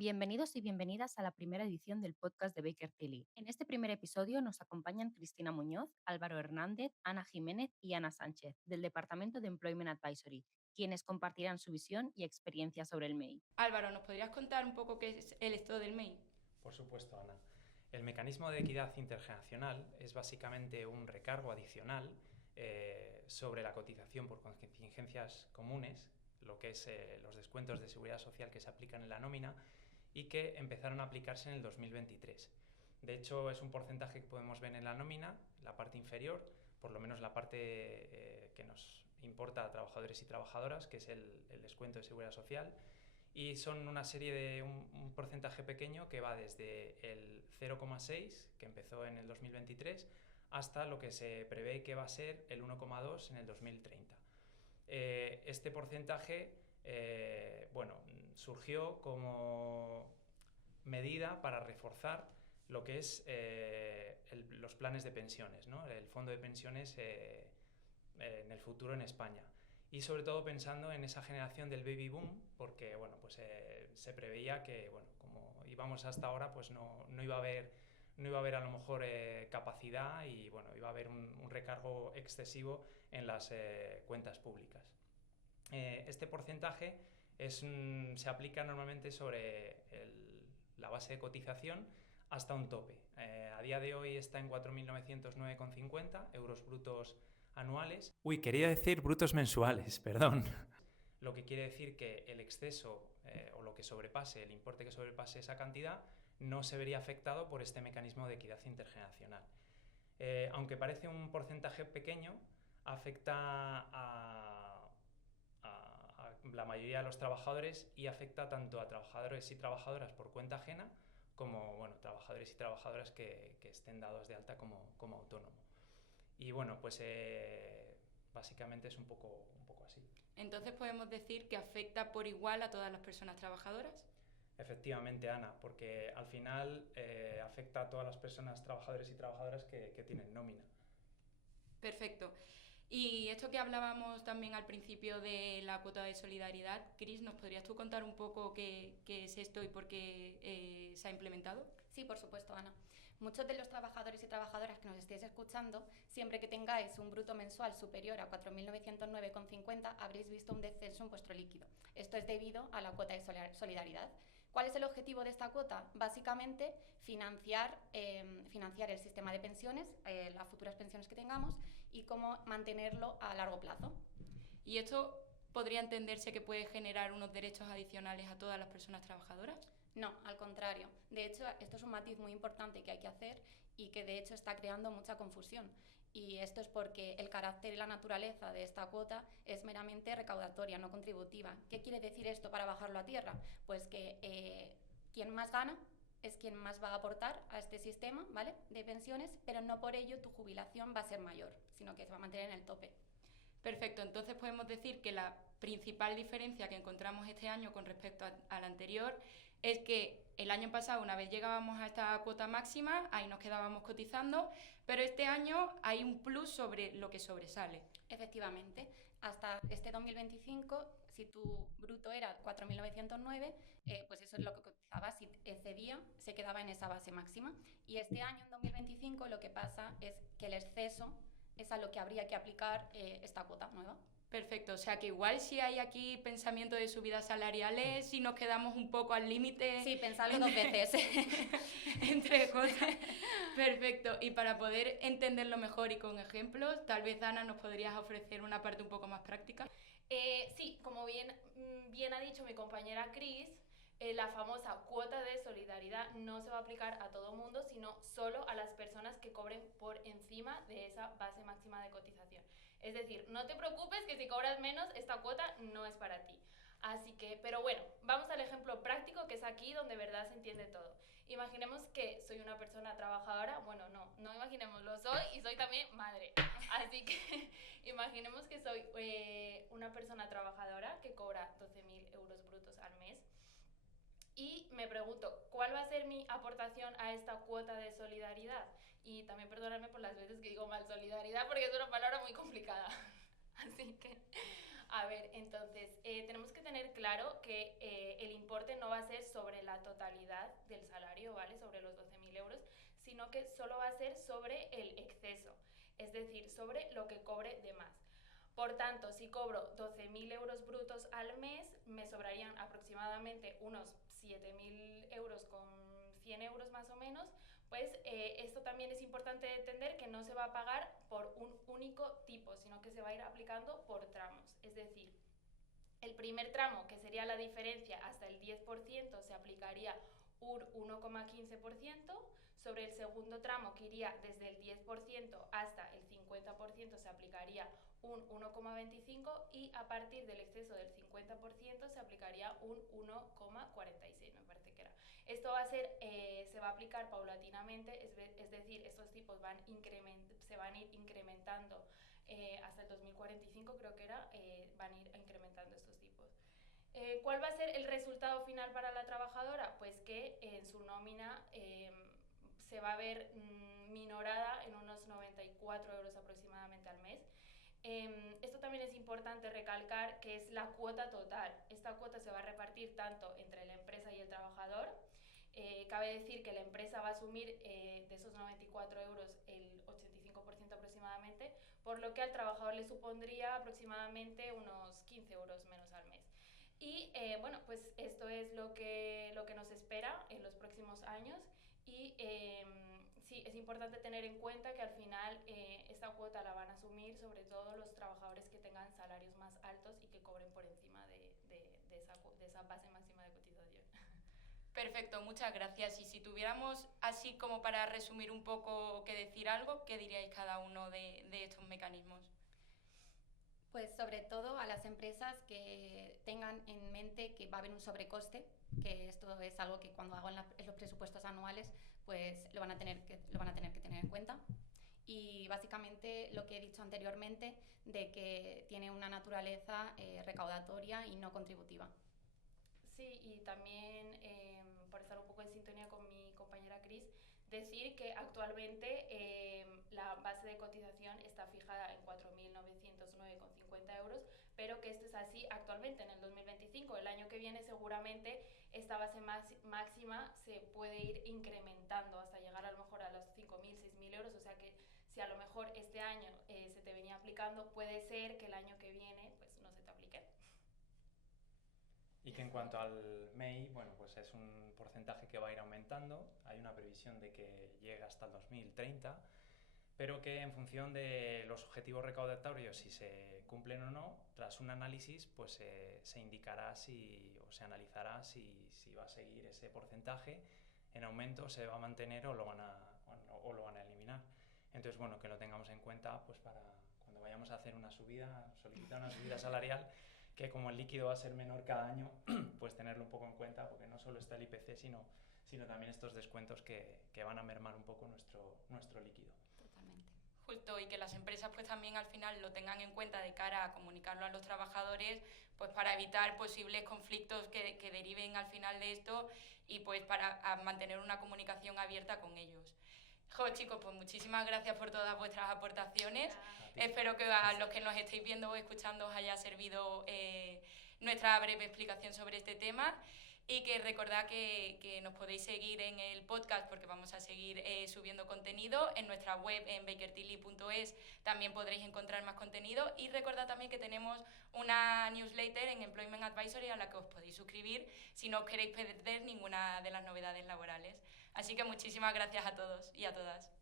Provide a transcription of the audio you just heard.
Bienvenidos y bienvenidas a la primera edición del podcast de Baker Tilly. En este primer episodio nos acompañan Cristina Muñoz, Álvaro Hernández, Ana Jiménez y Ana Sánchez, del Departamento de Employment Advisory, quienes compartirán su visión y experiencia sobre el MEI. Álvaro, ¿nos podrías contar un poco qué es el esto del MEI? Por supuesto, Ana. El mecanismo de equidad intergeneracional es básicamente un recargo adicional sobre la cotización por contingencias comunes, lo que es los descuentos de seguridad social que se aplican en la nómina y que empezaron a aplicarse en el 2023. De hecho, es un porcentaje que podemos ver en la nómina, la parte inferior, por lo menos la parte que nos importa a trabajadores y trabajadoras, que es el descuento de seguridad social. Y son una serie de un porcentaje pequeño que va desde el 0,6, que empezó en el 2023, hasta lo que se prevé que va a ser el 1,2 en el 2030. Este porcentaje surgió como medida para reforzar lo que es los planes de pensiones, ¿no? El fondo de pensiones en el futuro en España. Y sobre todo pensando en esa generación del baby boom, porque se preveía que, como íbamos hasta ahora, pues no iba a haber a lo mejor capacidad y iba a haber un recargo excesivo en las cuentas públicas. Este porcentaje se aplica normalmente sobre la base de cotización hasta un tope. A día de hoy está en 4.909,50 euros brutos anuales. Uy, quería decir brutos mensuales, perdón. Lo que quiere decir que el exceso o lo que sobrepase, el importe que sobrepase esa cantidad, no se vería afectado por este mecanismo de equidad intergeneracional. Aunque parece un porcentaje pequeño, afecta a la mayoría de los trabajadores y afecta tanto a trabajadores y trabajadoras por cuenta ajena como trabajadores y trabajadoras que estén dados de alta como autónomo. Y básicamente es un poco así. Entonces podemos decir que afecta por igual a todas las personas trabajadoras. Efectivamente, Ana, porque al final afecta a todas las personas, trabajadores y trabajadoras que tienen nómina. Perfecto. Y esto que hablábamos también al principio de la cuota de solidaridad, Cris, ¿nos podrías tú contar un poco qué es esto y por qué se ha implementado? Sí, por supuesto, Ana. Muchos de los trabajadores y trabajadoras que nos estéis escuchando, siempre que tengáis un bruto mensual superior a 4.909,50, habréis visto un descenso en vuestro líquido. Esto es debido a la cuota de solidaridad. ¿Cuál es el objetivo de esta cuota? Básicamente, financiar el sistema de pensiones, las futuras pensiones que tengamos, y cómo mantenerlo a largo plazo. ¿Y esto podría entenderse que puede generar unos derechos adicionales a todas las personas trabajadoras? No, al contrario. De hecho, esto es un matiz muy importante que hay que hacer y que de hecho está creando mucha confusión. Y esto es porque el carácter y la naturaleza de esta cuota es meramente recaudatoria, no contributiva. ¿Qué quiere decir esto para bajarlo a tierra? Pues que quien más gana es quien más va a aportar a este sistema, ¿vale?, de pensiones, pero no por ello tu jubilación va a ser mayor, sino que se va a mantener en el tope. Perfecto, entonces podemos decir que la principal diferencia que encontramos este año con respecto al anterior es que el año pasado, una vez llegábamos a esta cuota máxima, ahí nos quedábamos cotizando, pero este año hay un plus sobre lo que sobresale. Efectivamente, hasta este 2025, si tu bruto era 4.909, pues eso es lo que cotizabas. Si excedía, se quedaba en esa base máxima. Y este año, en 2025, lo que pasa es que el exceso es a lo que habría que aplicar esta cuota nueva. Perfecto, o sea que igual si hay aquí pensamiento de subidas salariales, si nos quedamos un poco al límite... Sí, pensarlo dos veces. Entre cosas. Perfecto, y para poder entenderlo mejor y con ejemplos, tal vez Ana nos podrías ofrecer una parte un poco más práctica. Sí, como bien ha dicho mi compañera Cris, la famosa cuota de solidaridad no se va a aplicar a todo mundo, sino solo a las personas que cobren por encima de esa base máxima de cotización. Es decir, no te preocupes que si cobras menos, esta cuota no es para ti. Así que, pero bueno, vamos al ejemplo práctico, que es aquí donde de verdad se entiende todo. Imaginemos que soy una persona trabajadora, bueno, no imaginemos, lo soy y soy también madre. Así que imaginemos que soy una persona trabajadora que cobra 12.000 euros brutos al mes. Y me pregunto, ¿cuál va a ser mi aportación a esta cuota de solidaridad? Y también perdonadme por las veces que digo mal solidaridad, porque es una palabra muy complicada. Así que, A ver, entonces, tenemos que tener claro que el importe no va a ser sobre la totalidad del salario, ¿vale? Sobre los 12.000 euros, sino que solo va a ser sobre el exceso, es decir, sobre lo que cobre de más. Por tanto, si cobro 12.000 euros brutos al mes, me sobrarían aproximadamente unos 7.000 euros con 100 euros más o menos. Pues esto también es importante entender que no se va a pagar por un único tipo, sino que se va a ir aplicando por tramos. Es decir, el primer tramo, que sería la diferencia hasta el 10%, se aplicaría un 1,15%. Sobre el segundo tramo, que iría desde el 10% hasta el 50%, se aplicaría un 1,25%, y a partir del exceso del 50% se aplicaría un 1,46%, me parece que era. Esto va a ser, se va a aplicar paulatinamente, es decir, estos tipos se van a ir incrementando hasta el 2045, creo que era, van a ir incrementando estos tipos. ¿Cuál va a ser el resultado final para la trabajadora? Pues que en su nómina se va a ver minorada en unos 94 euros aproximadamente al mes. Esto también es importante recalcar, que es la cuota total. Esta cuota se va a repartir tanto entre la empresa y el trabajador. Cabe decir que la empresa va a asumir de esos 94 euros el 85% aproximadamente, por lo que al trabajador le supondría aproximadamente unos 15 euros menos al mes. Y bueno, pues esto es lo que nos espera en los próximos años. Y sí, es importante tener en cuenta que al final esta cuota la van a asumir sobre todo los trabajadores que tengan salarios más altos y que cobren por encima de esa base máxima de cotización. Perfecto, muchas gracias. Y si tuviéramos, así como para resumir un poco, que decir algo, ¿qué diríais cada uno de estos mecanismos? Pues sobre todo a las empresas que tengan en mente que va a haber un sobrecoste, que esto es algo que cuando hagan los presupuestos anuales pues lo van a tener que tener en cuenta. Y básicamente lo que he dicho anteriormente, de que tiene una naturaleza recaudatoria y no contributiva. Sí, y también, por estar un poco en sintonía con mi compañera Cris, decir que actualmente la base de cotización está fijada en 4.909,50 euros, pero que esto es así actualmente en el 2025. El año que viene seguramente esta base máxima se puede ir incrementando hasta llegar a lo mejor a los 5.000, 6.000 euros, o sea que si a lo mejor este año se te venía aplicando, puede ser que el año que viene pues no se te aplique. Y que en cuanto al MEI, bueno, pues es un porcentaje que va a ir aumentando. Hay una previsión de que llegue hasta el 2030, pero que en función de los objetivos recaudatorios, si se cumplen o no, tras un análisis, pues se indicará o se analizará si va a seguir ese porcentaje en aumento, se va a mantener o lo van a eliminar. Entonces, bueno, que lo tengamos en cuenta pues para cuando vayamos a hacer una subida, solicitar una subida salarial, que como el líquido va a ser menor cada año, pues tenerlo un poco en cuenta, porque no solo está el IPC, sino también estos descuentos que van a mermar un poco nuestro líquido. Totalmente. Justo, y que las empresas pues también al final lo tengan en cuenta de cara a comunicarlo a los trabajadores, pues para evitar posibles conflictos que deriven al final de esto y pues para mantener una comunicación abierta con ellos. Chicos, pues muchísimas gracias por todas vuestras aportaciones. Espero que a los que nos estéis viendo o escuchando os haya servido nuestra breve explicación sobre este tema, y que recordad que nos podéis seguir en el podcast, porque vamos a seguir subiendo contenido. En nuestra web, en bakertilly.es, también podréis encontrar más contenido, y recordad también que tenemos una newsletter en Employment Advisory a la que os podéis suscribir si no os queréis perder ninguna de las novedades laborales. Así que muchísimas gracias a todos y a todas.